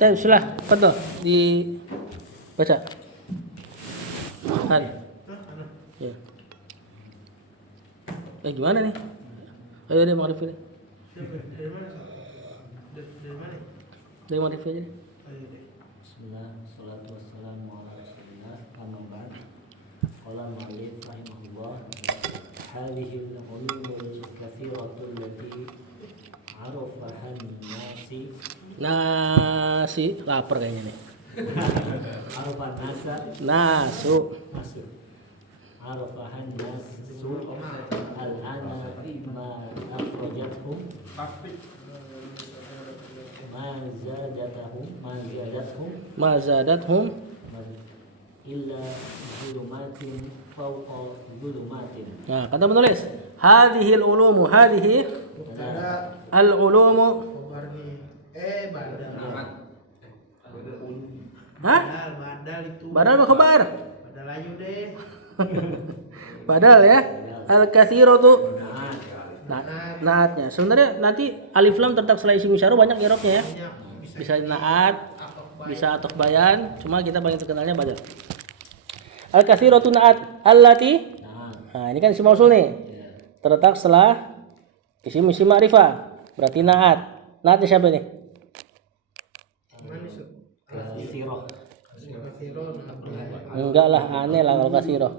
Silah, betul dibaca. Han. Ya. Gimana nih? Ayo deh Ma'rif ini. Dari Ma'rif aja. Bismillah, salatu wassalamu ala rasulillah, amma ba'd. Qala al-mu'allif rahimahullah, hadhihi al-ulum al-kathiratu allati 'arafaha Nasi lapar kayaknya nih. Arafan Nasu. Arafahan nasu al-ana ma akhrajathu ma zadathum illa zulumatin fawqa zulumatin. Nah, kata penulis, hadhihi al-ulumu, hadhihi al-ulumu Hah? Badal itu. Badal apa khabar? Badal aja deh. Badal ya. Al-katsiratu naatnya. Sebenarnya nanti alif lam tertak setelah isim isyarah banyak i'rabnya ya. Bisa naat, bisa atof bayan, cuma kita paling terkenalnya badal. Al-katsiratu naat allati. Nah, ini kan isim mausul nih. Terletak setelah isim ma'rifah. Berarti naat. Naatnya siapa nih? Enggak lah, aneh lah kalau kasiro.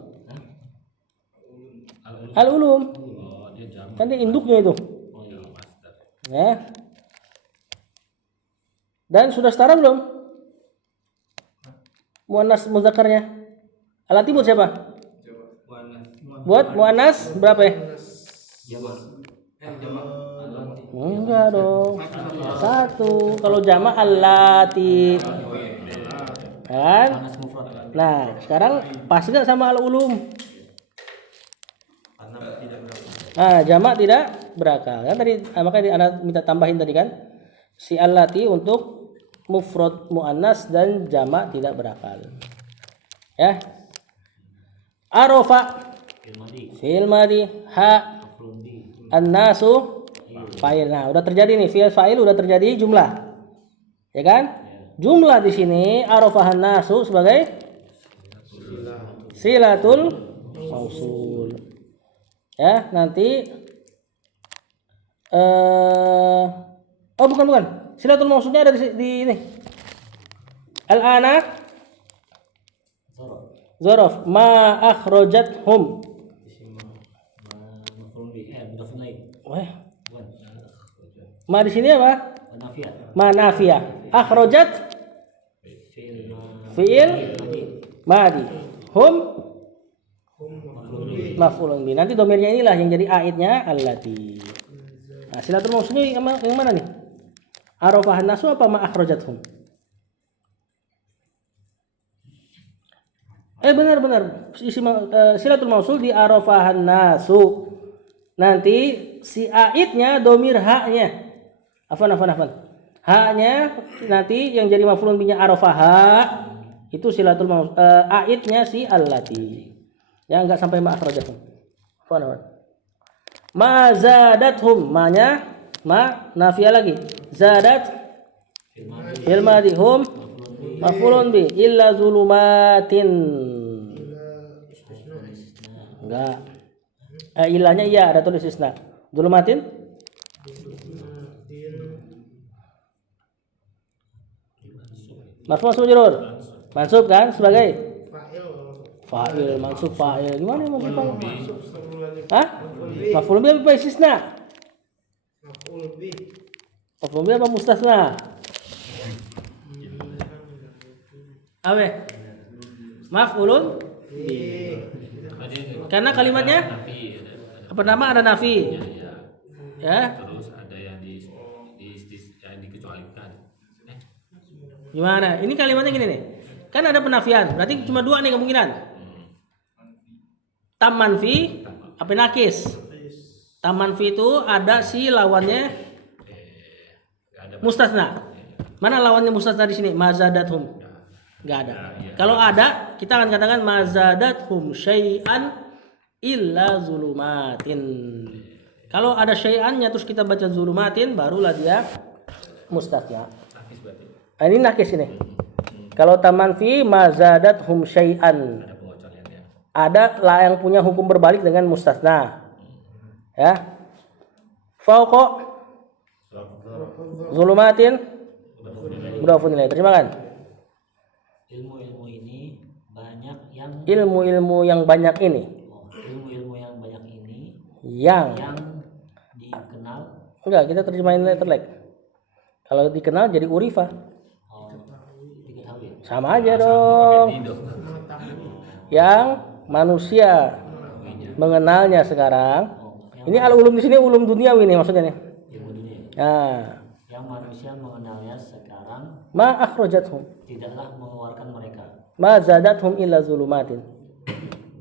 Al-ulum. Kan dia induknya itu. Ya. Dan sudah setara belum? Muannas mudzakarnya. Alati buat siapa? Buat muannas berapa ya? Enggak dong. Satu. Kalau jamak allati. Kan? Nah, sekarang pas enggak sama al-ulum? Nah, jamak tidak berakal. Kan tadi makanya anak minta tambahin tadi kan. Si allati untuk mufrad muannas dan jamak tidak berakal. Ya. Arafa fi'il madi, ha an-nasu fa'il. Nah, udah terjadi nih fi'il fa'il udah terjadi jumlah. Ya kan? Jumlah di sini arafahan nasu sebagai silatul mausul. Ya, nanti oh bukan. Silatul mausulnya ada di ini. Al-ana zorof ma akhrajathum. Ma di sini apa? Ma nafiyah. Akhrajat fi'il madi. Hum maf'ulun bi. Nanti domirnya inilah yang jadi aidnya allati. Nah, silatul mausulnya yang mana nih? Arafahan nasu apa ma akhrajathum? Benar. Silatul mausul di arafahan nasu. Nanti si aidnya domir haknya. Afan. Haknya nanti yang jadi maf'ulun binya arafaha itu silatul mausul. Aidnya si allati. Ya enggak sampai ma akhrajathum. Afan. Ma zadathum, ma-nya ma nafiyah lagi. Zadat fil madi hum maf'ulun bi illa zulumatin. Enggak. Ilahnya iya ada tulis istisna. Zulumatin marfu mansub majrur. Mansub kan sebagai fa'il, mansub fa'il. Gimana yang mansub fa'il? Hah? Maf'ul bih apa istisna? Maf'ul bih apa mustasna? Apa? Maf'ulun bih. Karena kalimatnya pertama ada nafi. Ya. Terus ada yang dikecualikan. Gimana? Ini kalimatnya gini nih. Kan ada penafian. Berarti cuma dua nih kemungkinan. Tam manfi apa nakis? Tam manfi itu ada si lawannya mustasna. Mana lawannya mustasna di sini? Mazadathum. Enggak ada. Kalau ada, kita akan katakan mazadathum syai'an illa zulumatin. Kalau ada syai'annya terus kita baca zulumatin, barulah dia mustasna. Ini nakis ini. Kalau taman fi mazadathum syai'an. Ada pengecualiannya. Ada lah yang punya hukum berbalik dengan mustasna. Ya. Fauqa zulumatin mudhafun ilaih. Terjemahkan. Ilmu-ilmu ini banyak yang Ilmu-ilmu yang banyak ini ilmu-ilmu yang banyak ini yang yang dikenal enggak kita terjemahin letterlek. Kalau dikenal jadi urifa. diketahui. Sama aja dong. Yang manusia mengenalnya sekarang. Ini al-ulum di sini ulum duniawi nih maksudnya nih. Ilmu dunia Nah, yang manusia mengenalnya sekarang ma akhrajathum tidaklah mengeluarkan mereka ma zadathum illa zulumatin.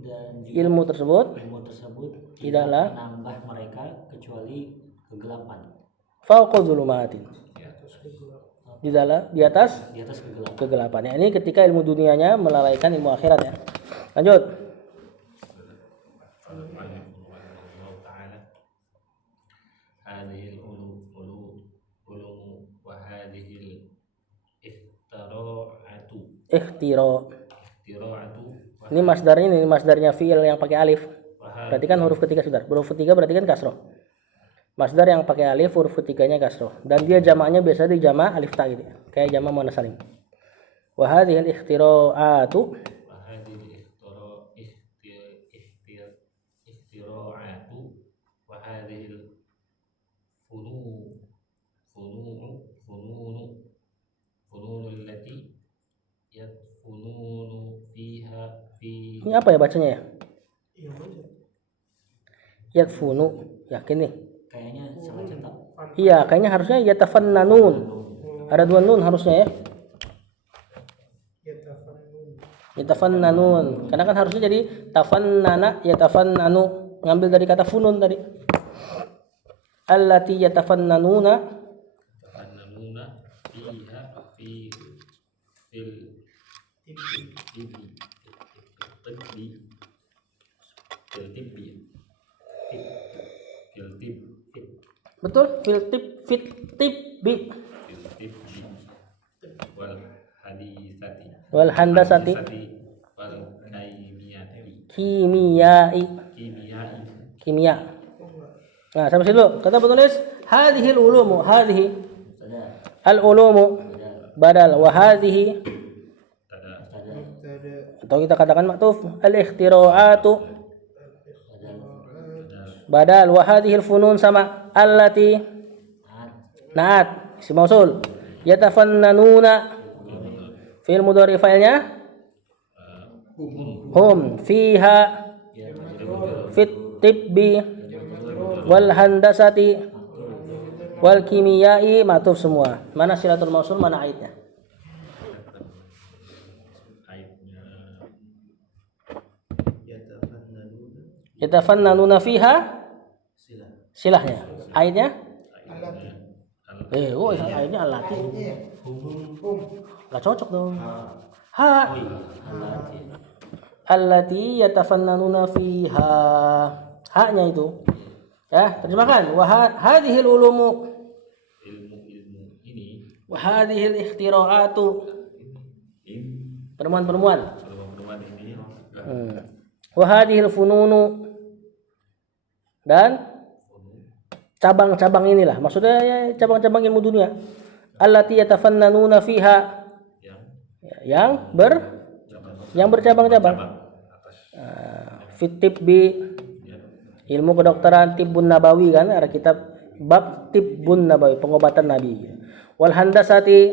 dan juga Ilmu tersebut ilmu tersebut tidaklah tidak menambah mereka kecuali kegelapan fauqa zulumatin. Di atas di atas kegelapan. kegelapan. Ya, ini ketika ilmu dunianya melalaikan ilmu akhirat ya. Lanjut. Hadhil ulum wa hadhil Ikhtiro. istira'atu Ini masdarnya ini masdarnya fiil yang pakai alif. Berarti kan huruf ketiga sudah. Huruf ketiga berarti kan kasroh. Masdar yang pakai alif huruf ketiganya kasroh. Dan dia jamaknya biasa di jamak alif ta gitu. Kayak jamak muannas salim. Wa hadhil ikhtira'atu istira'atu wa hadhil fununul lati yadfununu fiha fi ini apa ya bacanya ya? Yadfunu. Yakin nih? kayaknya salah cetak. Iya, kayaknya harusnya yatafannanun. Ada dua nun harusnya ya. Yatafannanun. Karena kan harusnya jadi tafannana yatafannanu. Ngambil dari kata funun tadi. Allati yatafannanuna fiha fi betul fil tib bi wal handasati wal kaimiyati kimiyai kimia. Nah, sampai situ dulu. Kata penulis hadhil ulumu hadhihi al ulumu badal wa hadhihi atau kita katakan maktuf al ikhtira'atu badal wa hadhil funun sama allati naat isim mausul yatafannanuna fi'il mudhari fa'ilnya hum fiha fit tibbi wal handasati wal kimiyai matuf semua. Mana silatul mausul, mana aidnya? Yatafannanuna fiha silahnya. Aidnya? Aidnya alati. Enggak cocok dong. Ha. Allati yatafannanuna fiha. Haknya itu. Ya, terjemahkan. Wa hadhil ulumu ilmu ini wa hadhil ikhtira'atu. Perempuan ini wa hadhil fununu. Dan cabang-cabang inilah. Maksudnya ya, cabang-cabang ilmu dunia. Allati yatafannanuna fiha. Yang bercabang-cabang. Fit tibbi ilmu kedokteran tibbun nabawi kan ada kitab bab tibbun nabawi pengobatan nabi. Wal handasati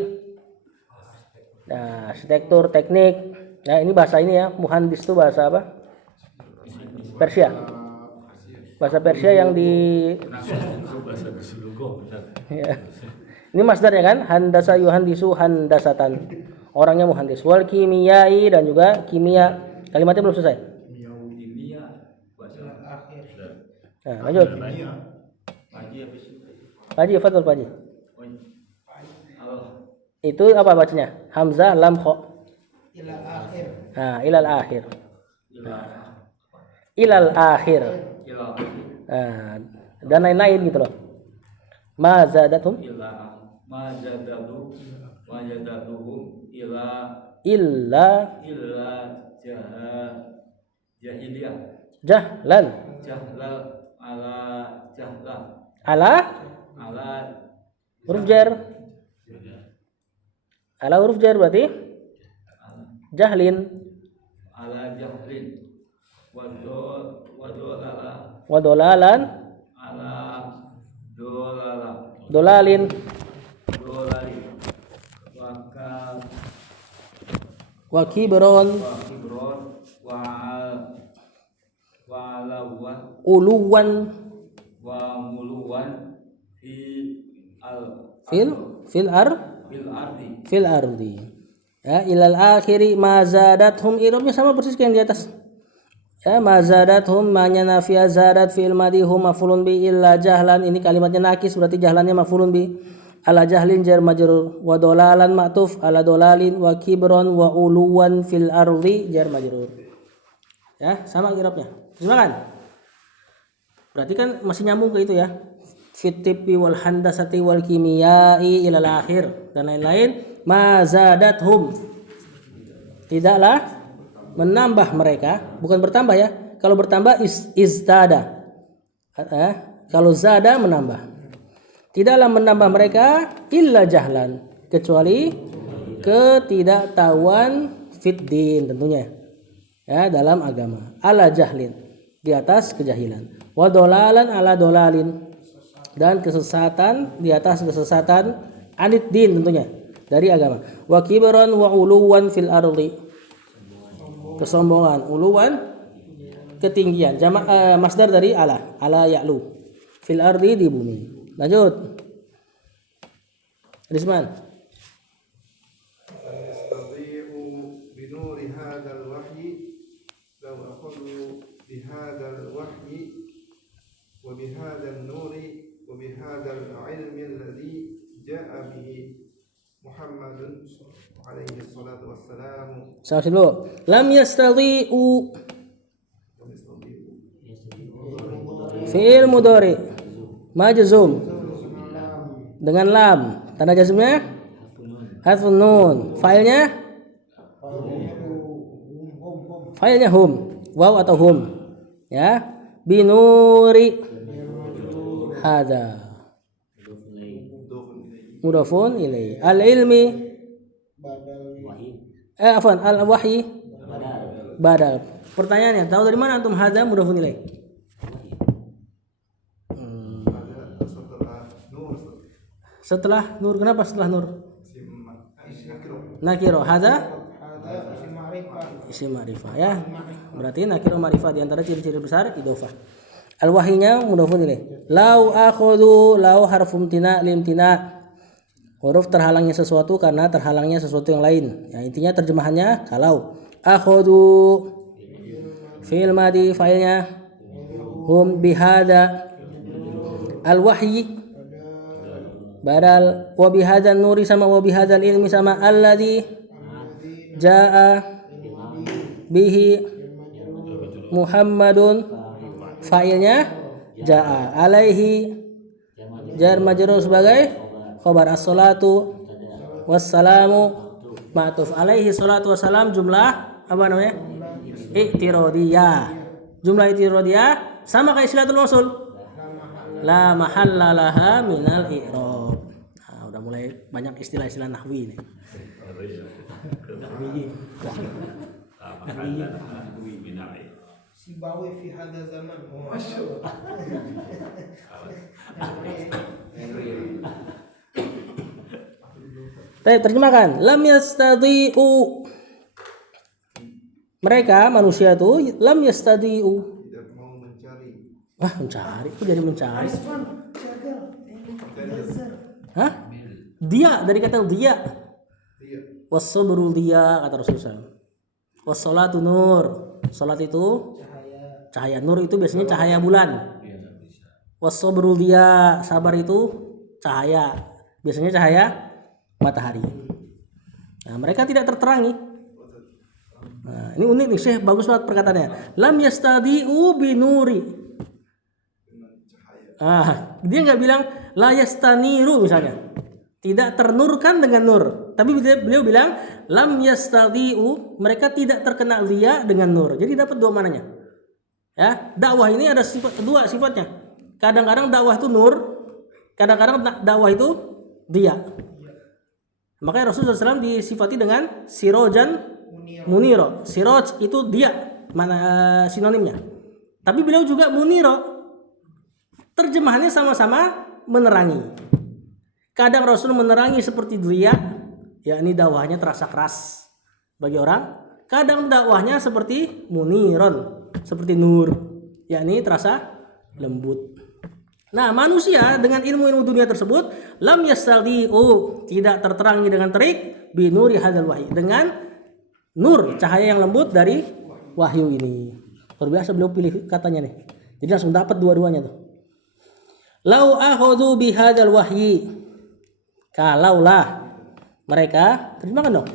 nah arsitektur teknik. Nah ini bahasa ini ya muhandis itu bahasa apa? Persia. Bahasa Persia yang di ya. Ini masdarnya kan handasa yuhandisu handasatan. Orangnya muhandis. Wal kimiyai dan juga kimia. Kalimatnya belum selesai. Nah, lanjut. Paji, fadhol Paji. Itu apa bacanya? Hamzah lam kha. Nah, ilal akhir. Ilal akhir. Nah, dan lain-lain gitu loh. Ma zadatum wajadatuhum illa illa jahiliyah jahlan jahlal ala jahlah ala ala huruf jar. Ala huruf jar berarti jahlin ala jahlin wadolala wa dolalan ala dolala dolalin dolali waka wa kibron wa kibron wa alawan uluwan wa muluwan fil fil ardi fil ardi. Ya, ilal akhiri mazadathum, irobnya sama persis kayak yang di atas. Ya, mazadathum manya nafiya zadat fil madihum mafulun bi illa jahlan, ini kalimatnya nakis berarti jahlannya mafulun bi. Ala jahlin jar majrur wa dolalan ma'tuf ala dolalin wa kibron wa uluwan fil ardi jar majrur. Ya, sama irobnya. Silakan. Berarti kan masih nyambung ke itu ya. Fit tibbi wal handasati wal kimiyai ilal akhir dan lain-lain. Mazadathum, tidaklah menambah mereka, bukan bertambah ya. Kalau bertambah iztada, kalau zada menambah. Tidaklah menambah mereka illa jahlan, kecuali ketidaktahuan fiddin tentunya ya, dalam agama. Ala jahlin, di atas kejahilan. Wa dolalan ala dolalin, dan kesesatan di atas kesesatan. Anid din tentunya, dari agama. Wa kibran wa uluwan fil ardi, kesombongan, uluwan ketinggian. Jamak masdar dari ala ya'lu, fil ardi di bumi. Lanjut. Risman. yastadhi'u binuri hadzal wahyi law akhadhu bihadzal wahyi wa bihadzal nuri wa bihadzal ilmi alladhi ja'a bihi Muhammadun alaihi salatu wassalam. Sama dulu. Lam yastadhi'u, fi'il mudhari majzum dengan lam, tanda jazmnya harfun nun, failnya hum, waw atau hum ya. Binuri hadza mudhafun ilaihi. Al ilmi al wahyi badal. Pertanyaannya, tahu dari mana antum hadza mudhafun ilaihi? Setelah nur. Kenapa setelah nur? Nakiro. Hadza isim ma'rifah ya. Berarti nakiro ma'rifah, di antara ciri-ciri besar idhofah. Al wahyinya mudhafun ilaihi. Lau akhudhu, lau harfum tina limtina, huruf terhalangnya sesuatu karena terhalangnya sesuatu yang lain ya. Intinya terjemahannya kalau. Akhudhu fi'il madi, failnya hum bihadza. Al wahyi badal. Wa bihadzal nuri sama wa bihadzal ilmi sama alladzi jaa bihi Muhammadun, failnya jaa. Alaihi jar majrur sebagai khabar. As-salatu wassalamu ma'tuf. Alaihi salatu wassalam jumlah apa namanya? I'tiradiyah. Jumlah i'tiradiyah sama kayak silatul mausul, la mahalla laha minal i'rab. Nah, udah mulai banyak istilah-istilah nahwi ini. Sibawi fi hadha zaman. Masya Allah. Terjemahkan. Lam yastadi'u, mereka manusia itu lam yastadi'u, tidak mau mencari. mencari. Kok jadi mencari? Hah? Dia, dari kata dia. Was-sabru dia, kata Rasulullah. Was-salatu nur. Salat itu cahaya. Nur itu biasanya cahaya bulan. Was-sabru dia, sabar itu cahaya. Biasanya cahaya matahari. Nah, mereka tidak terterangi. Nah, ini unik nih, Syekh, bagus banget perkataannya. Lam yastadi'u binuri. Dia nggak bilang la yastaniru misalnya. tidak ternurkan dengan nur. Tapi beliau bilang lam yastadiu, mereka tidak terkena dia dengan nur. Jadi dapat dua mananya. Ya, dakwah ini ada dua sifatnya. Kadang-kadang dakwah itu nur, kadang-kadang dakwah itu dia. Makanya Rasulullah SAW disifati dengan sirojan muniro. Siroj itu dia, mana sinonimnya. Tapi beliau juga muniro. Terjemahannya sama-sama menerangi. Kadang Rasul menerangi seperti dia, yakni dakwahnya terasa keras bagi orang. Kadang dakwahnya seperti muniron, seperti nur, yakni terasa lembut. Nah, manusia dengan ilmu-ilmu dunia tersebut lam yastadiu, tidak terterangi dengan terik binuri hadzal wahyi, dengan nur cahaya yang lembut dari wahyu ini. Luar biasa beliau pilih katanya nih. Jadi langsung dapat dua-duanya tuh. Lau akhadhu bihadzal wahyi, kalaulah mereka, terjemahkan dong,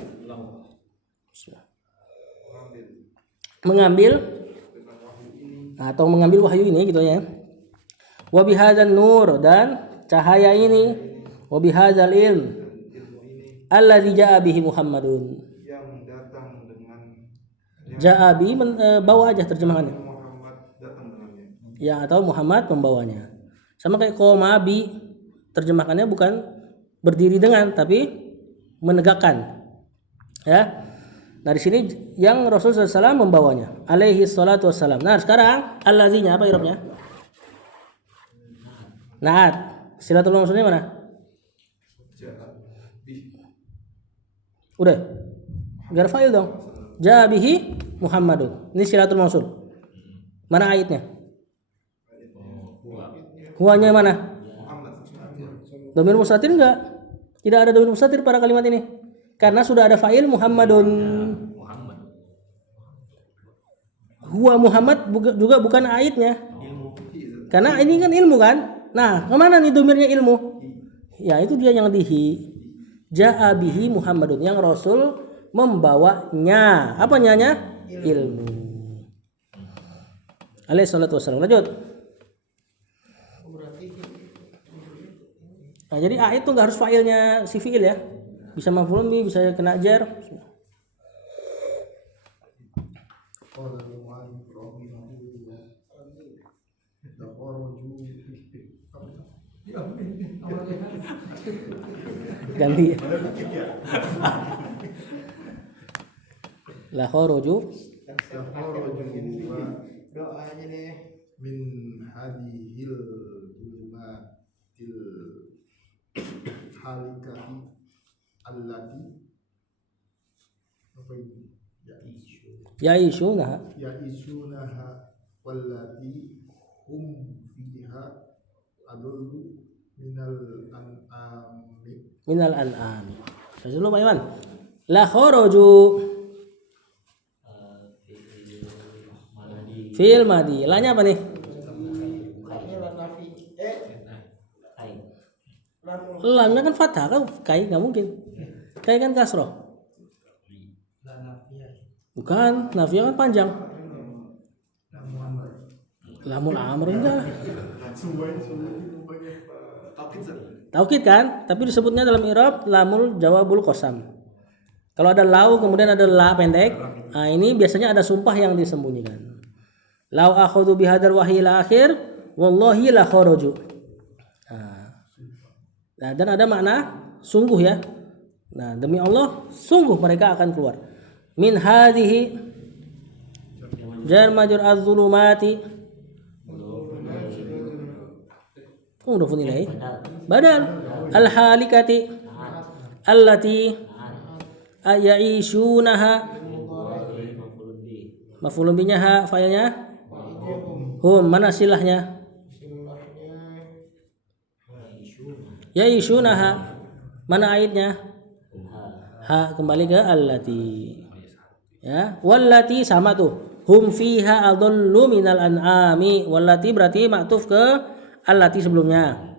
mengambil atau mengambil wahyu ini gitu ya. Wa bihadzal nur, dan cahaya ini, wa bihadzal ilm alladzi jaa bihi Muhammadun. yang datang dengan Jaa bihi bawa aja terjemahannya. Muhammad datang dengannya. Ya, atau Muhammad membawanya. Sama kayak koma bi, terjemahannya bukan berdiri dengan tapi menegakkan. Ya. Nah, di sini yang Rasulullah SAW membawanya. Alaihi salatu wassalam. Nah, sekarang alladzinya apa irobnya? Naat. Silatul mausulnya mana? Udah. Biar fa'il dong. Jaa bihi Muhammadun. Ini silatul mausul. Mana ayatnya? Huanya mana? Dhamir mustatir enggak? Tidak ada dhamir mustatir pada kalimat ini. Karena sudah ada fa'il Muhammadun. Huwa Muhammad juga bukan ayatnya. Karena ini kan ilmu kan? Nah, kemana nih domirnya ilmu? Ya, itu dia yang dihi. Ja'a bihi Muhammadun, yang Rasul membawanya. Apa nyanya? Ilmu. Alaihi salatu wassalam. Lanjut. Nah, jadi A itu nggak harus fa'ilnya si fi'il ya. Bisa maf'ulun bi, bisa kena jar. Ganti. La kharuju Doanya deh. min hadihil dulumatil halikati allati apa ini ya'ishunaha ya'isunaha wallati hum fiha adullu minal an'ami. minal an'am. Dulu Pak Iwan. La kharuju fi'il madi. Lanya apa nih? Lamnya kan fathah kan, kai nggak mungkin. Kai kan kasroh. Bukan, nafiyah kan panjang. Lamul amr enggak lah. Taukid kan, tapi disebutnya dalam i'rab lamul jawabul qasam. Kalau ada lau kemudian ada la pendek, nah ini biasanya ada sumpah yang disembunyikan. Lau akhadhu bihadzal wahyi ila akhir, wallahi la kharaju. Nah, dan ada makna sungguh ya. Nah, demi Allah sungguh mereka akan keluar. Min hadhihi jar majur az-zulumati. Mudhafun ilaih. Badal al-halikati allati ya'ishunaha. Maf'ulun bihi ha fa'ilnya hum, mana silahnya? Ya'ishunaha, mana ayatnya? Ha, kembali ke allati. Ya, wallati sama tuh. Hum fiha adallu minal an'ami. Wallati berarti maktuf ke allati sebelumnya.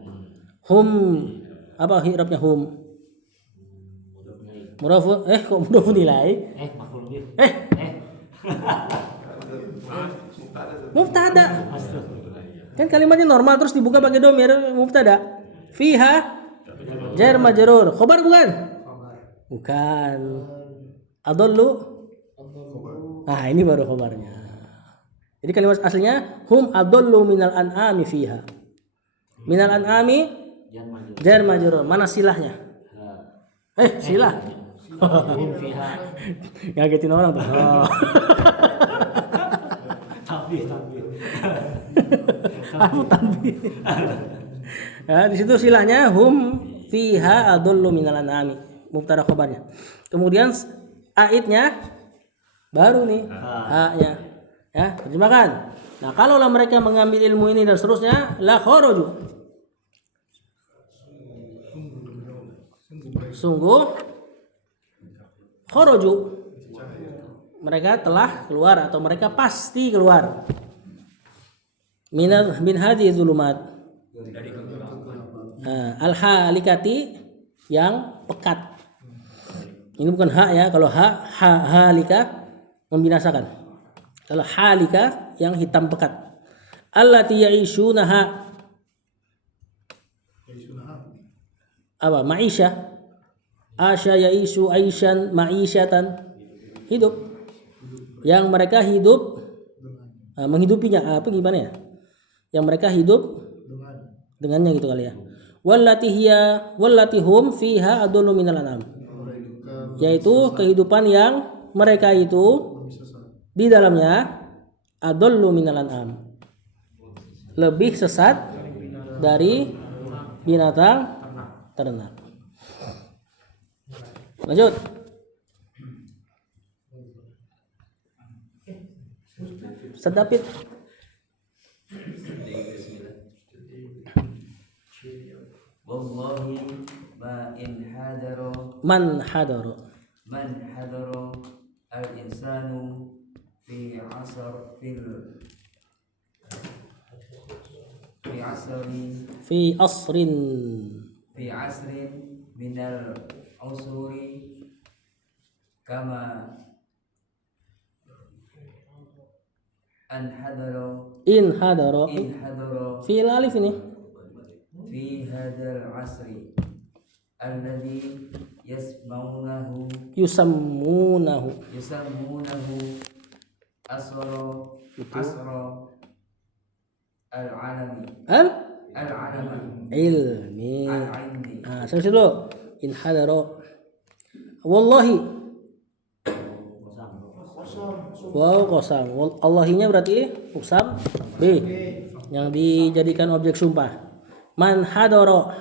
Hum apa i'rabnya hum? Mudhafun kok mudhafun ilaih? Mubtada. Kan kalimatnya normal terus dibuka pakai dhamir mubtada. Fiha Jar majrur. Khobar bukan? Khabar. Bukan. Adallu. Nah, ini baru khobarnya. Jadi kalimat aslinya hum adallu minal an'ami fiha. Minal an'ami jar majrur. Mana silahnya? Silah. Ngagetin orang tuh. Oh. Tanbih. Ya, di situ silahnya hum fiha adallu minal an'ami. Mubtada khabarnya. Kemudian aidnya baru nih ha-nya. Ya, terjemahkan. Nah, kalaulah mereka mengambil ilmu ini dan seterusnya, la kharaju. Sungguh kharaju. Mereka telah keluar atau mereka pasti keluar. Min hadhihi zulumat. Al-halikati yang pekat. Ini bukan hak ya, kalau halika membinasakan. Kalau halika yang hitam pekat. Allati ya'ishunaha apa? Ma'isha. Asya ya'ishu aishan ma'isyatan. Hidup. Yang mereka hidup menghidupinya apa gimana ya? Yang mereka hidup dengannya gitu kali ya. Wallati hum fiha adallu minal an'am. Yaitu kehidupan yang mereka itu di dalamnya adallu minal an'am. Lebih sesat dari binatang ternak. Lanjut. Ustaz David. Wallahi ma in hadaro Man hadaro. al-insanu fi asrin minal usuri kama in hadaro Fi'il alif ini. fi hadal asri alladhi Yusammunahu asra al-alami ilmi. al-ilmi. Nah, saya dulu. In hadaro. Wallahi. Wow, qasam. Allahinya berarti uksam B yang dijadikan objek sumpah. Man hadaro.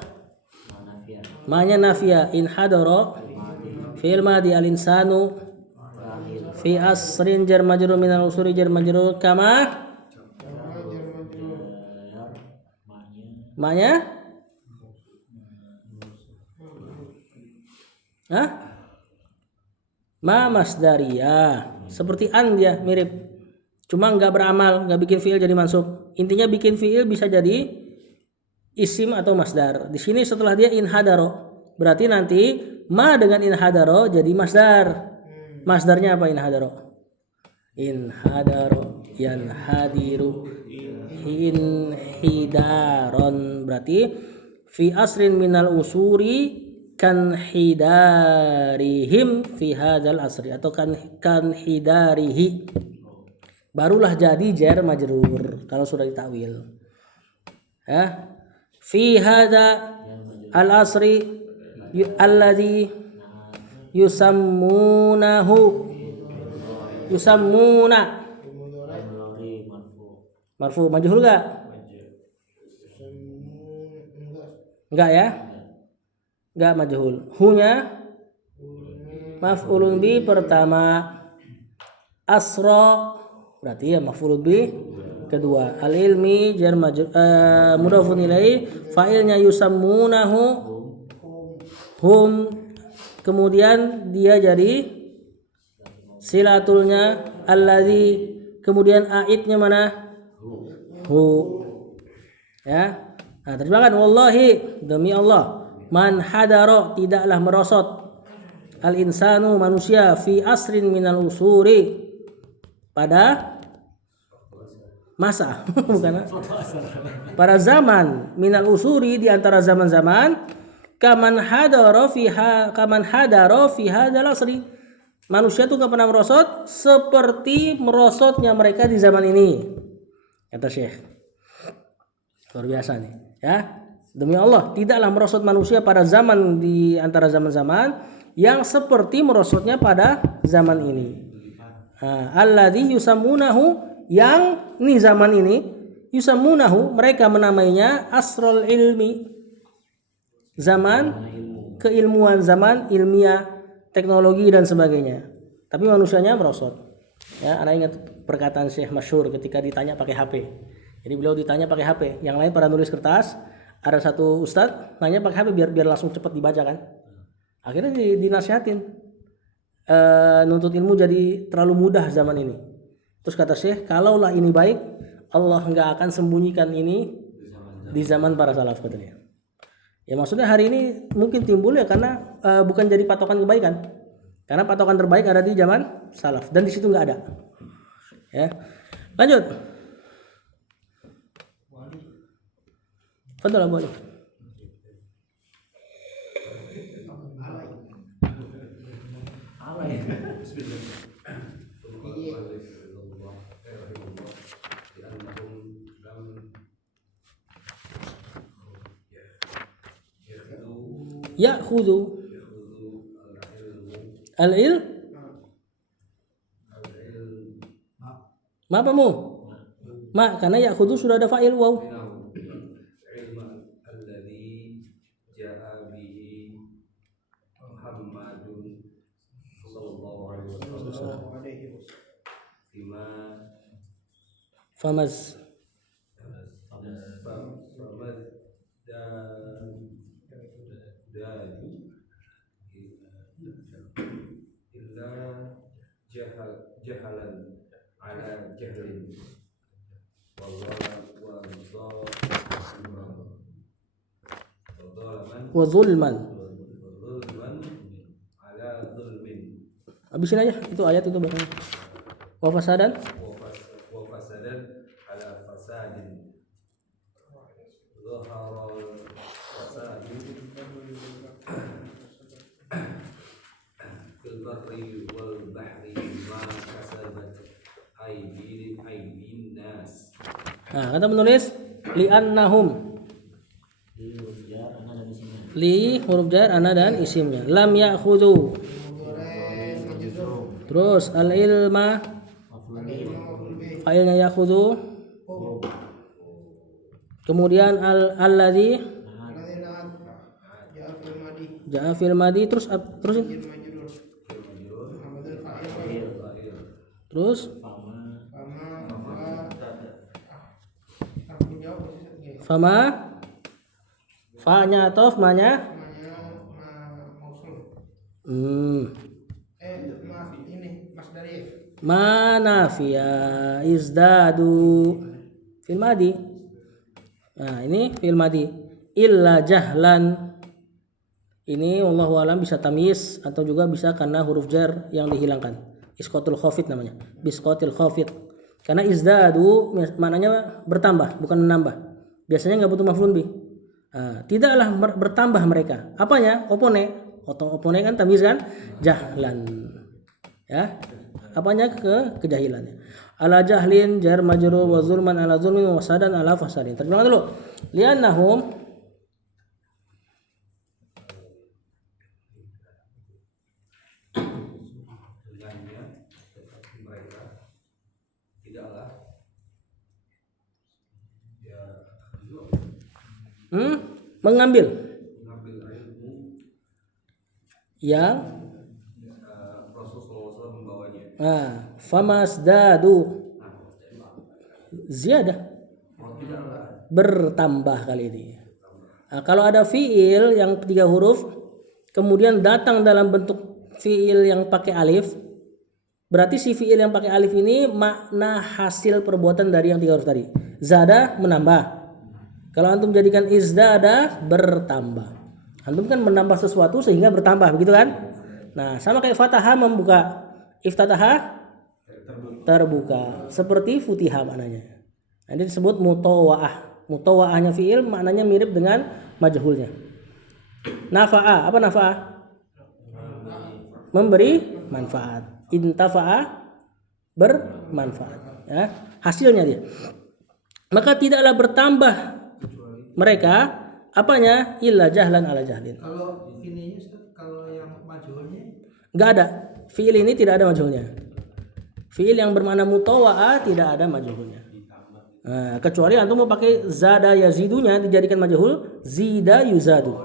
Manya nafia. In hadaro fi'il madi al-insanu fi asrin jar majrur min al-usuri jar majrur kama Manya? Hah? Ma masdariyah. Seperti an dia mirip. Cuma nggak beramal, nggak bikin fiil jadi mansub. Intinya bikin fiil bisa jadi isim atau masdar. Di sini setelah dia in hadaro, berarti nanti ma dengan in hadaro jadi masdar. Masdarnya apa in hadaro? In hadaro yan hadiru in hidaron, berarti fi asrin minal usuri kan hidarihim fi hadzal asri atau kan hidarihi, barulah jadi jar majrur kalau sudah ditakwil ya. Fi hadza al asri alladhi yusammuna marfu majhul enggak ya, enggak majhul. Hunya maf'ulun bi pertama, asra berarti ya maf'ulun bi kedua, al ilmi jar majrur mudhafun ilaih, fa'ilnya yusammunahu hum, kemudian dia jadi silatulnya alladzi, kemudian aidnya mana? Hu ya. Nah, terjemahkan wallahi demi Allah, man hadaro tidaklah merosot, al insanu manusia, fi asrin minal usuri pada masa bukan pada zaman, minal usuri di antara zaman-zaman, kaman hadara fi hadzal asri. Manusia itu enggak pernah merosot seperti merosotnya mereka di zaman ini. Kata Syekh. Luar biasa nih, ya. Demi Allah, tidaklah merosot manusia pada zaman di antara zaman-zaman yang seperti merosotnya pada zaman ini. Alladzi yusammunahu, yang ini zaman ini yusammunahu, mereka menamainya asrul ilmi, zaman keilmuan, zaman ilmiah, teknologi dan sebagainya. Tapi manusianya merosot. Ya, Anda ingat perkataan Syekh masyhur ketika ditanya pakai HP. Jadi beliau ditanya pakai HP, yang lain pada nulis kertas, ada satu ustadz nanya pakai HP biar langsung cepat dibaca kan. Akhirnya dinasihatin. Nuntut ilmu jadi terlalu mudah zaman ini. Terus kata Syekh, kalaulah ini baik, Allah nggak akan sembunyikan ini di zaman para salaf, katanya. Ya maksudnya hari ini mungkin timbul ya karena bukan jadi patokan kebaikan. Karena patokan terbaik ada di zaman salaf dan di situ nggak ada. Ya. Lanjut. Fadhal Abu Ali. Ya'khudhu al-ilm ma apamu? Ma, karena ya'khudhu sudah ada fa'il waw. Famaz jahalan ala jahlin wa zulman. ala zulmin Habisin aja itu ayat itu belakangnya. Wa fasadan wa fasadan ala fasadin zaharal fasadin fil barri wal bahri ma kasabat aydin nas. Nah, kata menulis li'annahum, li huruf jar ana dan isimnya, lam ya'khudhu, terus al ilma failnya ya'khudhu, kemudian alladzi ja'a fil madi, terus fama, fa-nya atau fa-nya ma nafiya izdadu fil madi. Nah, ini fil madi. Illa jahlan. Ini wallahu alam bisa tamyiz atau juga bisa karena huruf jar yang dihilangkan. Isqatul khafid namanya. Bisqatil khafid. Karena izdadu maknanya bertambah, bukan menambah. Biasanya nggak butuh maf'ul bih. Nah, tidaklah bertambah mereka. Apanya? Opone. Opone kan tamyiz kan? Jahlan. Ya. Apanya? Kejahilannya. Ala jahlin jar majrur wa zulman ala zulmin wa fasadan ala fasadin. Terjemahkan dulu. Li'annahum mengambil yang Rasulullah membawanya. famasdadu ziyadah, bertambah kali ini. Kalau ada fiil yang 3 huruf kemudian datang dalam bentuk fiil yang pakai alif, berarti si fiil yang pakai alif ini makna hasil perbuatan dari yang 3 huruf tadi. Zada menambah. Kalau antum jadikan izdada bertambah. Antum kan menambah sesuatu sehingga bertambah, begitu kan? Nah, sama kayak fataha membuka, iftataha terbuka. Seperti futiha maknanya. Ini disebut mutawa'ah. Mutawa'ahnya fiil maknanya mirip dengan majhulnya. Nafa'a, apa nafa'a? Memberi manfaat. Intafa'a, bermanfaat. Ya, hasilnya dia. Maka tidaklah bertambah mereka apanya illa jahlan ala jahlin. Kalau ininya Ustaz, kalau yang majhulnya Enggak ada. Fiil ini tidak ada majhulnya. Fiil yang bermakna mutawa'ah tidak ada majhulnya. Nah, kecuali antum mau pakai zada yazidunya dijadikan majhul, zida yuzadu.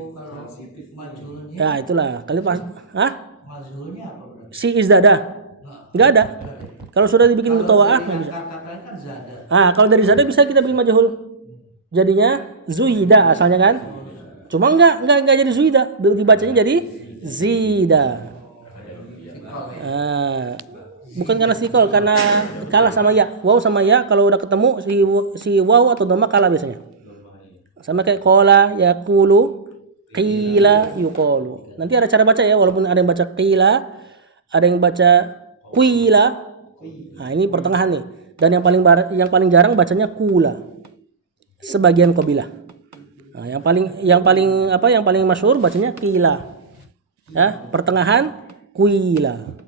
kalau majhulnya Ya itulah. Kali pas majhulnya apa berarti? si izdada. Enggak ada. Kalau sudah dibikin mutawa'ah nggak bisa. Kata-katanya kan zada. Kalau dari zada bisa kita bikin majhul. Jadinya zuhida asalnya kan. Cuma enggak jadi zuhida, dibacanya jadi zida. Bukan karena sikol, karena kalah sama ya. Waw sama ya kalau udah ketemu si waw atau dhamma kalah biasanya. Sama kayak qala, yaqulu, qila, yuqalu. Nanti ada cara baca ya, walaupun ada yang baca qila, ada yang baca qila. Nah, ini pertengahan nih. Dan yang paling jarang bacanya kula. Sebagian qabilah. Nah, yang paling masyhur bacanya qila. Ya, pertengahan qila.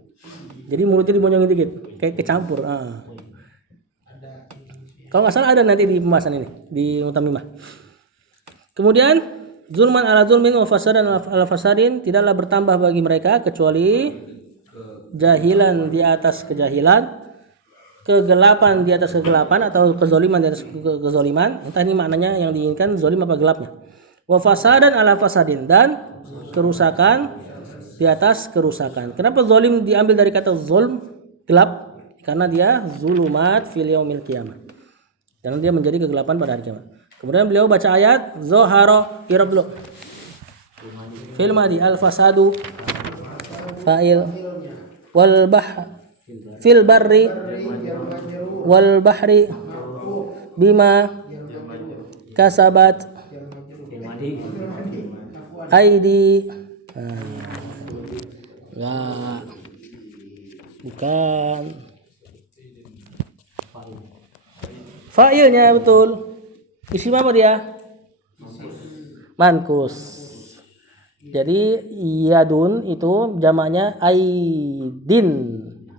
Jadi mulutnya dibonyongin dikit, kayak kecampur. Kalau nggak salah ada nanti di pembahasan ini di mutamimah. Kemudian zulman ala zulmin wa fasadan ala fasadin, tidaklah bertambah bagi mereka kecuali jahilan di atas kejahilan, kegelapan di atas kegelapan atau kezoliman di atas kezoliman. Entah ini maknanya yang diinginkan zolim apa gelapnya. Wa fasadan ala fasadin, dan kerusakan di atas kerusakan. Kenapa zolim diambil dari kata zulm, gelap? Karena dia zulumat fil yaumil qiyamah. Karena dia menjadi kegelapan pada hari kiamat. Kemudian beliau baca ayat zoharo irablu fil madi al fasadu fa'il wal fil barri wal bahri bima kasabat aidi. Enggak. Bukan. Fa'ilnya betul. Isim apa dia? Mankus. Jadi yadun itu jamaknya aidin.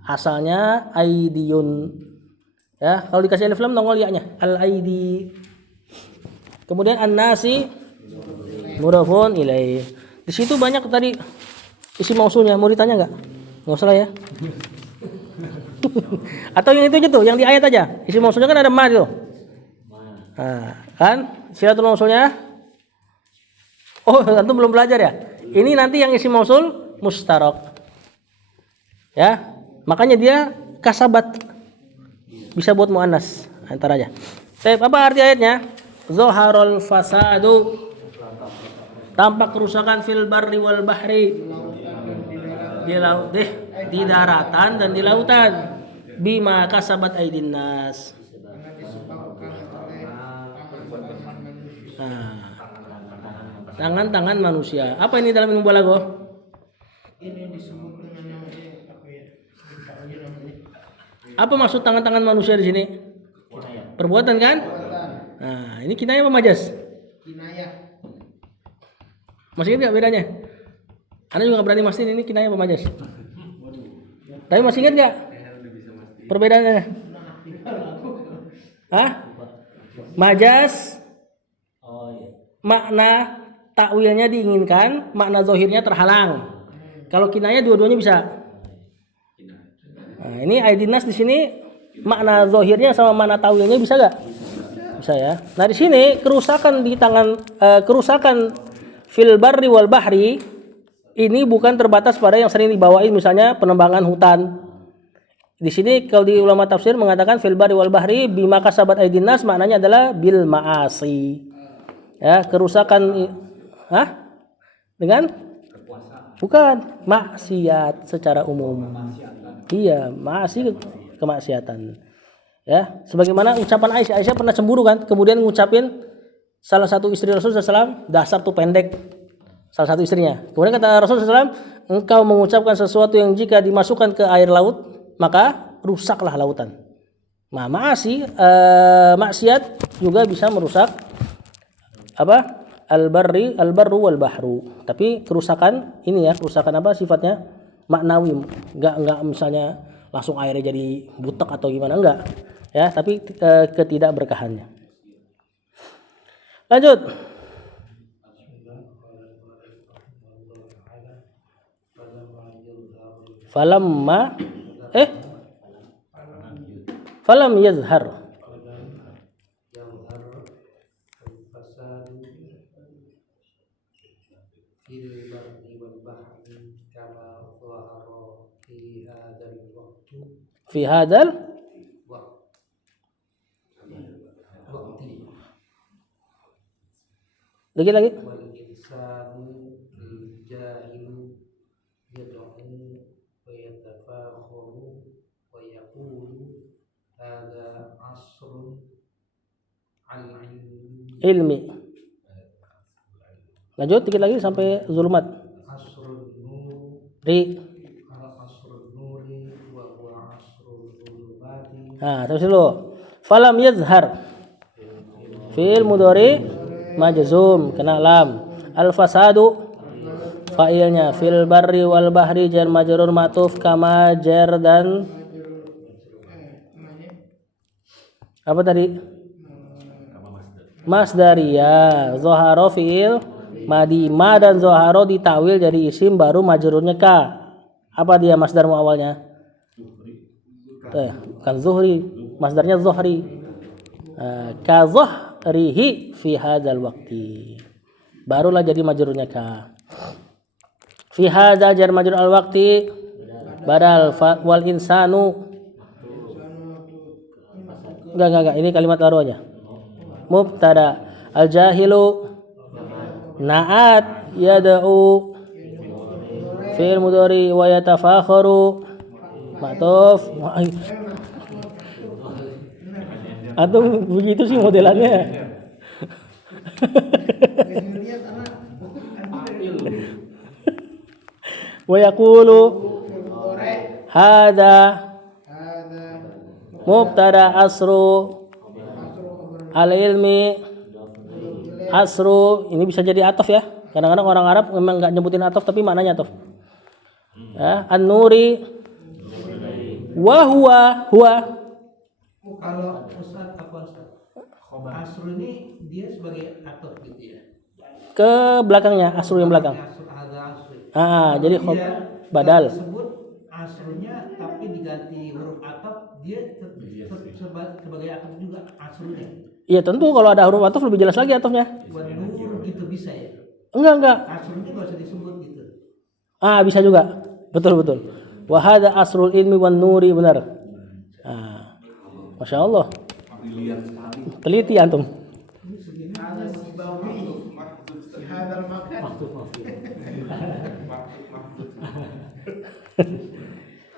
Asalnya aidiyun. Ya, kalau dikasih alif lam nongol ya-nya. Al-aidi. Kemudian an-nasi mudhafun ilaih. Di situ banyak tadi isi mausulnya, mau ditanya nggak? Nggak usah lah ya. Atau yang itu aja tuh, yang di ayat aja. Isi mausulnya kan ada ma itu. Nah, kan? Silatul mausulnya. Oh, antum belum belajar ya? Ini nanti yang isi mausul mustarok. Ya, makanya dia kasabat. Bisa buat muannas antaranya. Apa arti ayatnya? Zoharul fasadu, tampak kerusakan fil barri wal bahri, di laut, di daratan dan di lautan, bima kasabat aidin nas. Tangan-tangan manusia. Apa ini dalam ilmu balaghah? Ini disebut dengan namanya apa ya? Lupa aja namanya. Apa maksud tangan-tangan manusia di sini? Perbuatan kan? Nah, ini kinayah apa majas? Kinayah. Masih ingat gak bedanya? Anda juga gak berani mastiin ini kinayah apa majas. Tapi masih ingat gak perbedaannya? Hah? Majas makna takwilnya diinginkan, makna zahirnya terhalang. Kalau kinayah dua-duanya bisa. Nah, ini aidinas di sini makna zahirnya sama makna takwilnya bisa gak? Bisa ya. Nah, di sini kerusakan di tangan, kerusakan fil barri wal bahri ini bukan terbatas pada yang sering dibawain, misalnya penembangan hutan. Di sini kalau di ulama tafsir mengatakan fil barri wal bahri bima kasabat aydin nas, maknanya adalah bil maasi. Ya, kerusakan dengan bukan maksiat secara umum. Iya, maasi kemaksiatan. Ya, sebagaimana ucapan Aisyah pernah cemburu kan, kemudian ngucapin salah satu istri Rasulullah SAW, dasar tuh pendek, salah satu istrinya. Kemudian kata Rasulullah SAW, engkau mengucapkan sesuatu yang jika dimasukkan ke air laut maka rusaklah lautan. Nah, maksiat juga bisa merusak al-barru wal bahru. Tapi kerusakan ini ya, kerusakan apa sifatnya? Maknawi. Enggak misalnya langsung airnya jadi butek atau gimana, enggak. Ya, tapi ketidakberkahannya. Lanjut. Falam yazhar. يظهر الفساد في البر والبحر كما ظهر في هذا الوقت Fi hadzal وقت lagi. والإنسان الجاهل يدعو ويتفاخر ويقول هذا عصر العلم Ilmi. Lanjut dikit lagi sampai zulumat. عصر النور عصر النور وهو عصر الظلمات Nah, terus dulu. Falam yazhar. Fi'il mudhari majzum kena lam. Al fasadu fa'ilnya fil barri wal bahri jar majrur ma'tuf kama jar dan apa tadi? Masdariyah. Zoharo fi'il madi. Ma dan zoharo ditawil jadi isim baru majrurnya ka. Apa dia masdarmu awalnya? Bukan zuhri, masdarnya zuhri. Ka zuhrihi fi hadzal waqti. Barulah jadi majrurnya ka. Fi hadza jar majrur al waqti badal wal insanu. Enggak, ini kalimat baru aja. Mubtada al jahilu na'at yad'u fi'il mudhari wa yatafakharu ma'tuf. Atau begitu sih modelannya. Wa yaqulu hadza mubtada asru al ilmi asru. Ini bisa jadi ataf ya. Kadang-kadang orang Arab memang nggak nyebutin ataf tapi maknanya ataf. Ya, an-nuri wa huwa Kalau Ustaz apa Ustaz? Asru ini dia sebagai atop gitu ya. ke belakangnya asru yang belakang. Asru ada asru. Jadi badal. Disebut asrunya tapi diganti huruf atop dia sebagai atop juga asrunya. Iya tentu kalau ada huruf ataf lebih jelas lagi atafnya. Wanur gitu bisa ya. Enggak. Asrunya nggak usah disebut gitu. Bisa juga. Betul. Wa hadza asrul ilmi wan nuri, benar. Masya Allah. Teliti antum. Ada sibawi. Hadal makan.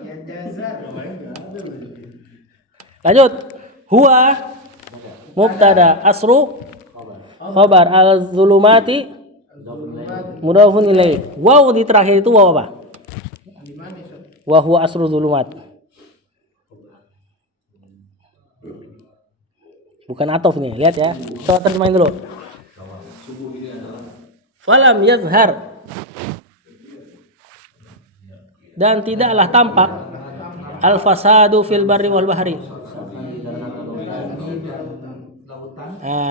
Ya jazar. Lanjut. Huwa mubtada asru khabar al zulumati mudhafun ilaih. Waw di terakhir itu waw apa? Wa huwa asru zulumat. Bukan atof nih, lihat ya. Coba terjemahin dulu. Falam yazhar. Dan tidaklah tampak al fasadu fil barri wal bahri.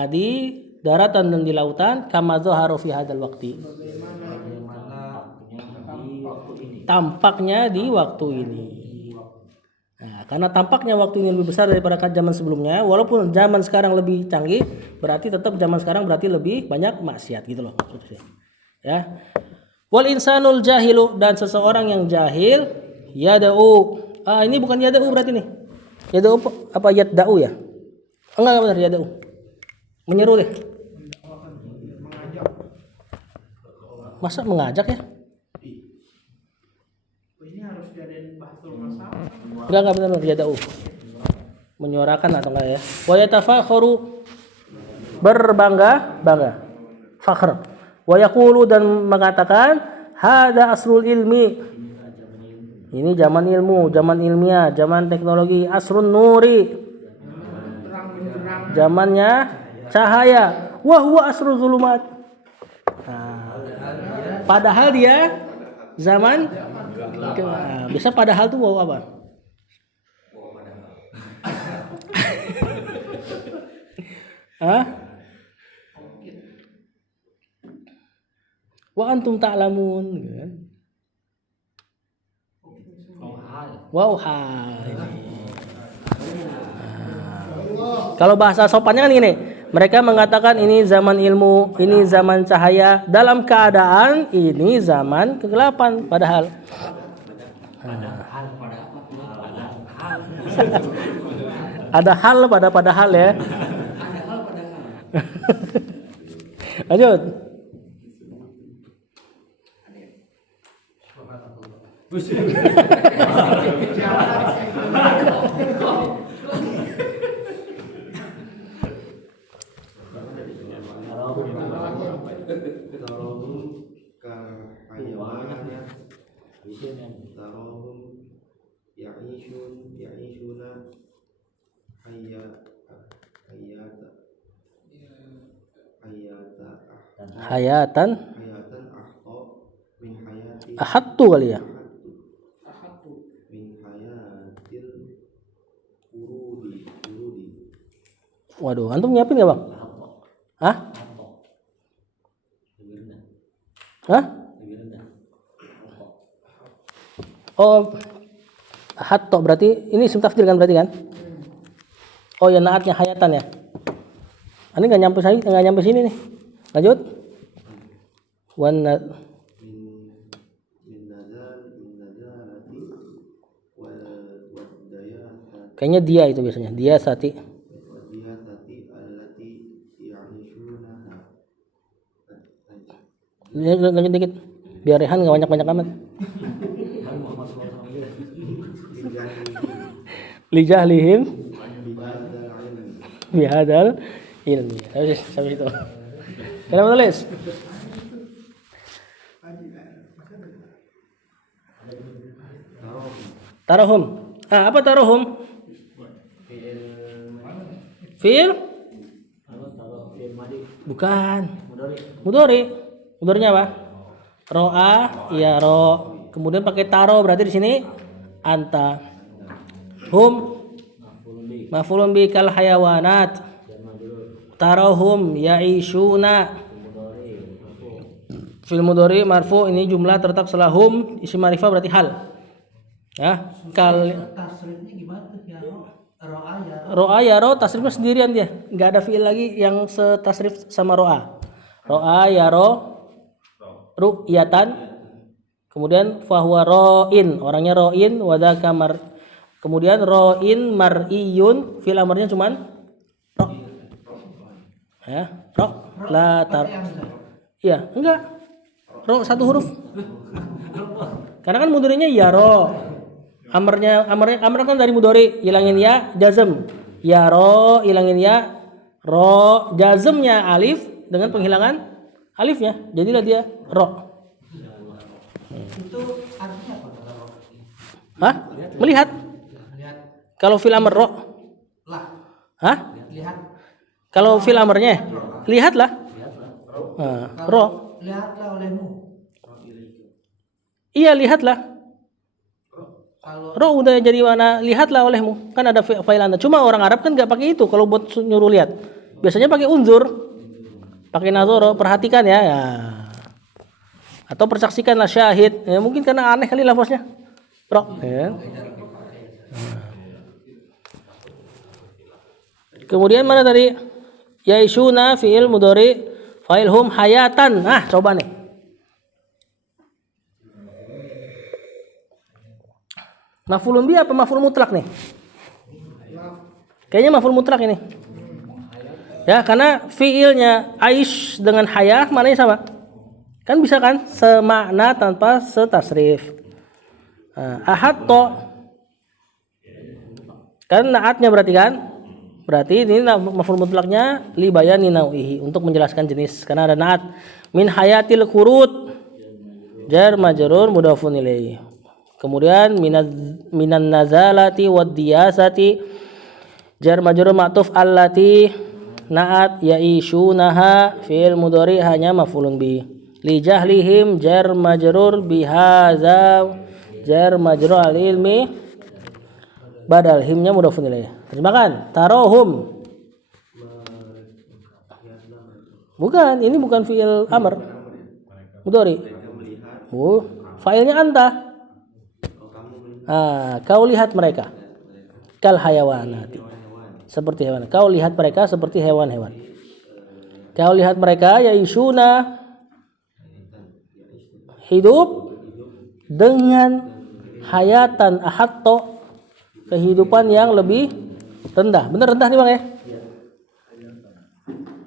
Di daratan dan di lautan kama zaharu fi hadzal waqti. Tampaknya di waktu ini. Karena tampaknya waktu ini lebih besar daripada zaman sebelumnya, walaupun zaman sekarang lebih canggih, berarti tetap zaman sekarang berarti lebih banyak maksiat gitu loh maksudnya. Ya. Wal insanul jahilu, dan seseorang yang jahil yad'u. Ini bukan yad'u berarti nih. Yad'u apa yad'u ya? Enggak benar yad'u. Menyeru deh. Masa mengajak ya? Ini harus diadain bahtul masalah. Enggak benar yad'u. Menyuarakan atau enggak ya? Wa yatafakharu, berbangga. Fakhr. Wa yaqulu, dan mengatakan hada asrul ilmi. Ini zaman ilmu, zaman ilmiah, zaman teknologi. Asrun nuri, zamannya cahaya. Wa huwa asrul zulumat. padahal dia zaman bisa padahal tuh wow apa? Hah? Wa antum ta'lamun kan? Wow hai. Kalau bahasa sopannya kan gini, mereka mengatakan ini zaman ilmu, ini zaman cahaya, dalam keadaan ini zaman kegelapan padahal. Ada hal pada padahal ya. Lanjut. Tarahum kahayawan tarahum ya'ishuna hayata Hayatan ahta min hayati ahattu kali ya. min hayatil urudi Waduh, antum nyiapin gak bang? Hah? Hah? Oh, hatto berarti ini isim tafdil kan berarti kan? Oh ya naatnya hayatan ya. Ini nggak nyampe sini nih. Lanjut. Wan nazalati wadayati kayaknya dia itu biasanya. Dia sati. wadiyatati allati ya'ishunaha Lanjut dikit. Biar Rehan nggak banyak-banyak amat. Lijahlihim bihadal ilmi. Sampai itu. Kenapa tulis? Tarahum. Apa tarahum? Fi'il? Bukan. Mudhari. Mudhari'nya apa? Ro'a, ya ro. Kemudian pakai taro berarti di sini anta. Hum maf'ulun bi kal hayawanat. Tarahum ya'ishuna. Fil mudhari marfu ini jumlah terletak setelah hum isim ma'rifah berarti hal. Ya, Tasrifnya gimana tuh ya? Ro'a ya ro tasrifnya sendirian dia, nggak ada fiil lagi yang setasrif sama ro'a. Ro'a ya ro ru'yatan, kemudian fahuwa ro'in, orangnya ro'in, wadaka mar, kemudian ro'in mar'iyun, fiil amarnya cuman ro, ya ro, la tar, iya enggak, ro satu huruf, karena kan mudhari'nya ya ro. Amarnya kan dari mudhari, hilangin ya jazm. Ya ro hilangin ya ro, jazmnya alif dengan penghilangan alifnya. Jadilah dia ro. Itu artinya apa? Hah? Melihat. Lihat Kalau fil amr ro. lah, Hah? lihat. Kalau fil amrnya lihatlah. Ro. Lihatlah olehmu. Iya lihatlah. Kalau Ro udah jadi mana lihatlah olehmu. Kan ada fa'il anda. Cuma orang Arab kan nggak pakai itu kalau buat nyuruh lihat. Biasanya pakai unzur. Pakai nazoro, perhatikan ya. Atau persaksikanlah syahid. Ya, mungkin karena aneh kali lafaznya. Ro. Ya. Kemudian mana tadi? Yaishuna fi'il mudhari fa'il hum hayatan. Coba nih. Maf'ulun bi apa maf'ul mutlak nih? Kayaknya maf'ul mutlak ini. Ya, karena fiilnya aish dengan hayah mananya sama. Kan bisa kan semakna tanpa setasrif. Ahatto kan naatnya berarti kan? Berarti ini maf'ul mutlaknya li bayani nau'ihi, untuk menjelaskan jenis, karena ada naat. Min hayatil qurut jar majrur mudhafun ilaihi. Kemudian minan nazalati wad diyasati jar majrur ma'tuf allati naat ya'ishunaha fi'il mudhari hanya maf'ulun bi li jahlihim jar majrur bihaza jar majrur al ilmi badal himnya mudhafun ilaih. Terjemahkan tarohum. Bukan, ini bukan fi'il amr. Mudhari. Oh, fa'ilnya anta. Kau lihat mereka. Kal hayawanati. Seperti hewan. Kau lihat mereka seperti hewan-hewan. Kau lihat mereka yaishuna hidup dengan hayatan ahatto, kehidupan yang lebih rendah. Benar rendah nih Bang ya?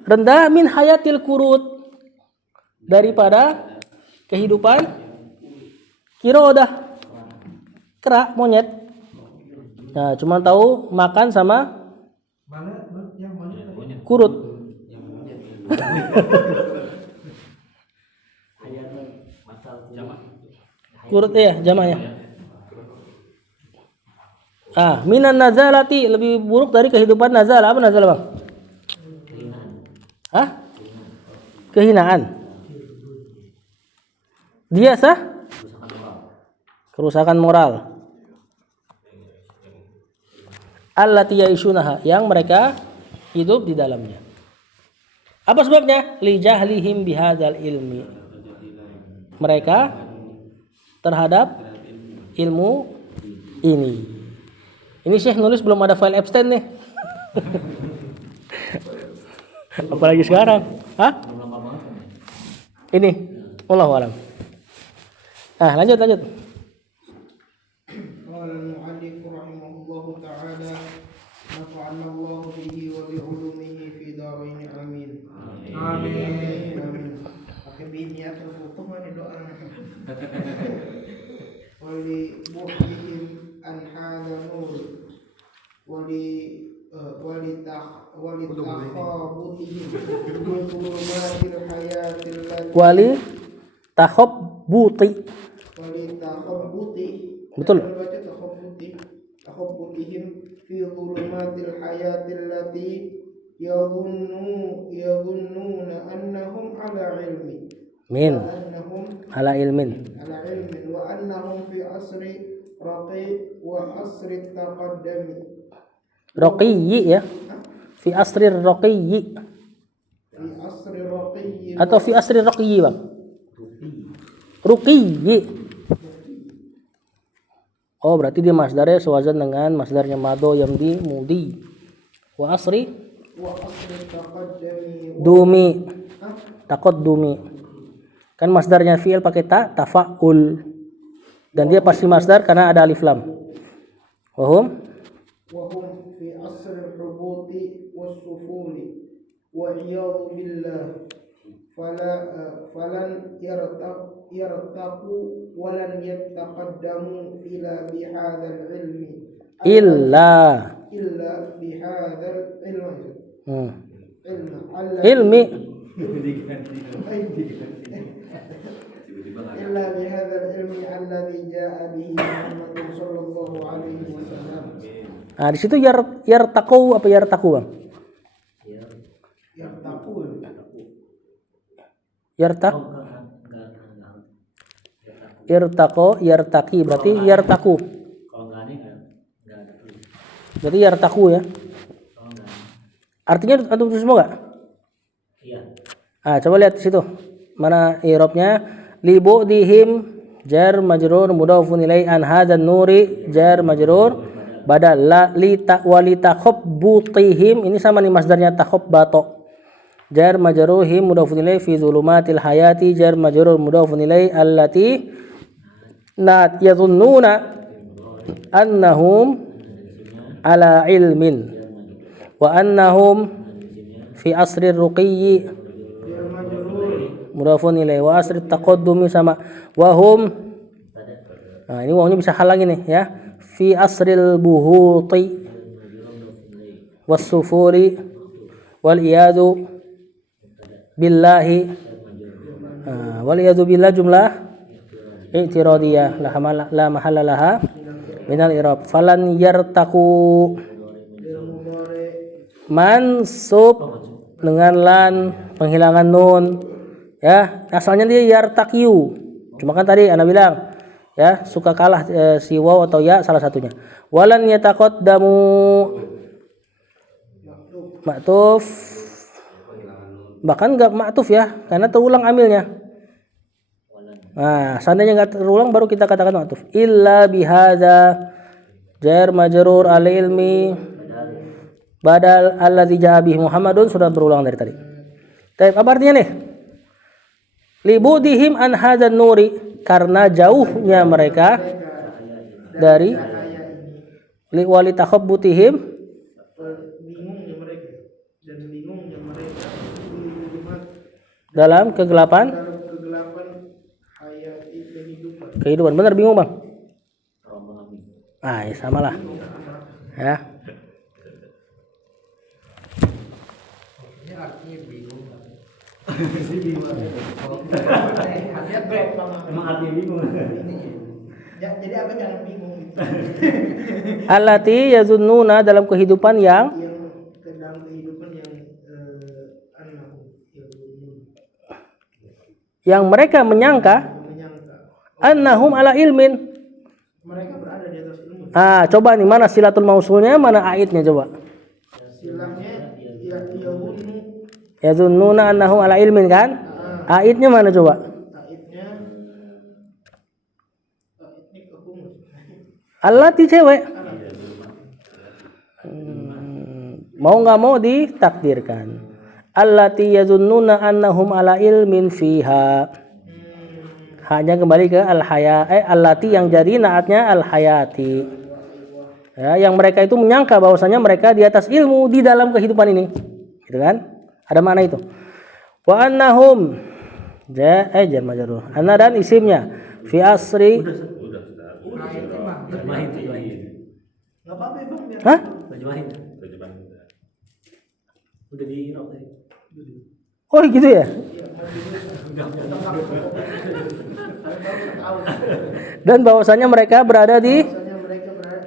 Rendah min hayatil kurut, daripada kehidupan kirodah, kera, monyet. Nah, cuma tahu makan sama Mana yang monyet tadi? kurut. Kurut ya jamaknya. Minan nazalati, lebih buruk dari kehidupan nazal. Apa nazal Bang? Kehinaan. Dia kerusakan moral. Allati yaishunaha, yang mereka hidup di dalamnya. Apa sebabnya? Li jahlihim bihadzal ilmi. Mereka terhadap ilmu ini. Ini Syekh nulis belum ada file abstain nih. Apalagi sekarang. Ini. Wallahu a'lam. Lanjut. قال المؤلف رحمه الله تعالى نفعنا الله به وبعلومه في دارين آمين. آمين. Pakai biniat tertutup mana doa. ولبعدهم عن هذا النور ولتخابطهم من ظلمات الحياة التي Wali takhabbuti. Betul. تخبطهم في ظلمات الحياة التي يظنون أنهم على علم Ala ilmin. وأنهم في عصر رقي وعصر التقدم Raqiyyi ya. Fi asrir raqiyyi. في عصر رقي Atau fi asrir raqiyyi Bang. Ruqiyyi. Oh, berarti dia masdarnya sewazan dengan masdarnya mado yamdi mudi. Wa asri وعصر التقدم dumi. Taqaddumi. Kan masdarnya fi'il pakai tafa'ul. Dan dia pasti masdar karena ada alif lam. Wahum وهم في عصر الحبوط والسفول والعياذ بالله فلن يرتقوا ولن يتقدموا إلا بهذا العلم illa بهذا العلم ilmi. إلا بهذا العلم الذي جاء به محمد صلى الله عليه وسلم. Di situ yartaqu apa yartaqu Bang? Yartaqo yartaqi berarti yartaqu. Berarti yartaqu ya. Artinya antum tulis semua enggak? Iya. Coba lihat di situ. Mana i'rabnya? Li bu'dihim jar majrur mudhafun ilai an hadzan nuri jar majrur badal la li ta wali takhabbutihim, ini sama nih masdarnya takhabbato. Jar majruhim mudhafun ilai fi zulumatil hayati jar majrur mudhafun ilai allati na yadhunnuna annahum ala ilmin wa annahum fi asrir ruqiyyi mudhafun ilai wa asri taqaddumi sama wahum. Ini wawnya bisa hal lagi nih ya. Fi asril buhuti was-sufuri wal iyadu billahi. Wal iyadu billah jumlah i'tiradiyah la mahalla laha minal i'rab. Falan yartaqu mansub dengan lan penghilangan nun Ya, asalnya dia yartaqiyu. Cuma kan tadi ana bilang ya, suka kalah si waw atau ya salah satunya. Walan yataqaddamu ma'tuf. Bahkan enggak ma'tuf ya, karena terulang amilnya. Nah, seandainya enggak terulang baru kita katakan ma'tuf. Illa bihadza jar majrur al ilmi badal allazi jaa bihi Muhammadun sudah berulang dari tadi. Baik, apa artinya nih? Libudihim an hadzan nuri, karena jauhnya mereka dari wali takhabbutihim, bingungnya mereka dalam dalam kegelapan hayati kehidupan. Benar bingung bang? Ah, ya sama lah. Ya. Ini artinya bingung. Emang artinya bingung. jadi apa jangan bingung gitu. Allati yazunnuna, dalam kehidupan yang Yang dalam kehidupan yang mereka menyangka annahum ala ilmin. mereka berada di atas ilmu. Ah, coba nih mana silatul mausulnya, mana aidnya coba. Silahnya yahunu Yazunnuna annahum ala ilmin kan? Aidnya mana coba? taitnya kehumus. Allati cewek. Mau nggak mau ditakdirkan. Allati yazunnuna annahum ala ilmin fiha. Hanya kembali ke al-haya, allati yang jadi naatnya al-hayati. Ya, yang mereka itu menyangka bahwasanya mereka di atas ilmu di dalam kehidupan ini. Gitu kan? Ada makna itu. Wa annahum jar majrur. Anna dan isimnya fi asri. Terjemahin. Nggak apa-apa ya bang, biar Hah? Terjemahin. Udah di rock tadi. Oh gitu ya. Dan bahwasanya mereka berada di mereka berada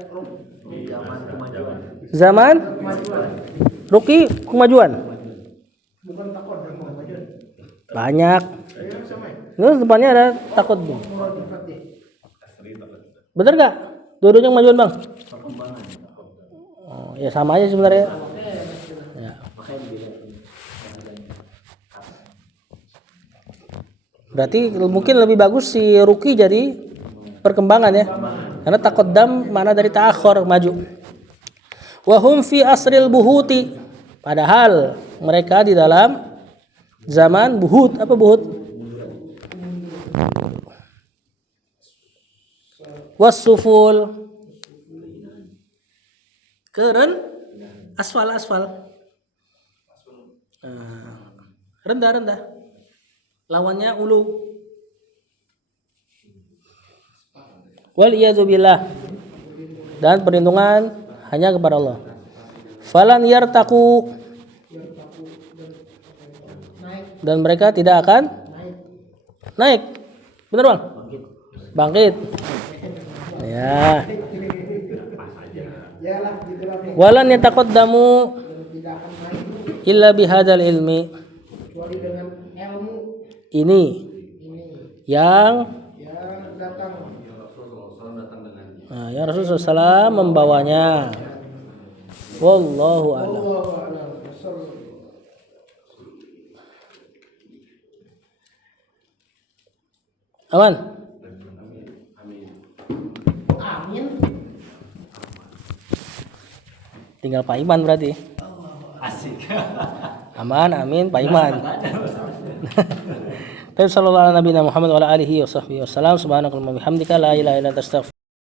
zaman ruki kemajuan. bukan takut dan kemajuan. Banyak. Sama ya? Terus depannya ada takut. Murad Fatih. Bener nggak? Dua-duanya kemajuan bang. Oh, ya sama aja sebenarnya. Ya. Berarti mungkin lebih bagus si ruki jadi perkembangan ya. Karena taqaddam mana dari ta'akhir, maju. Wa hum fi asril buhuti. Padahal mereka di dalam zaman buhut. Apa buhut? Wasuful. Keren. Asfal. Rendah. Lawannya ulu. Wal iyadzu billah. Dan perlindungan hanya kepada Allah. Falan yartaqu, dan mereka tidak akan naik. Benar bang? Bangkit. Ya. Yalah gitulah nih. Walan yataqaddamu Tidak akan naik illa bihadzal ilmi. kecuali dengan ilmu Ini ini yang datang. yang Rasulullah SAW membawanya. Wallahu a'lam. Allahu a'lam. Wassallam. Aman? Amin. Tinggal Pak Iman berarti. Asik. Aman, amin, Pak Iman. Sallallahu alaihi Muhammad wa ala alihi wa sahbihi wasallam. Subhanakallahumma wa bihamdika la ilaha illa anta astaghfiruka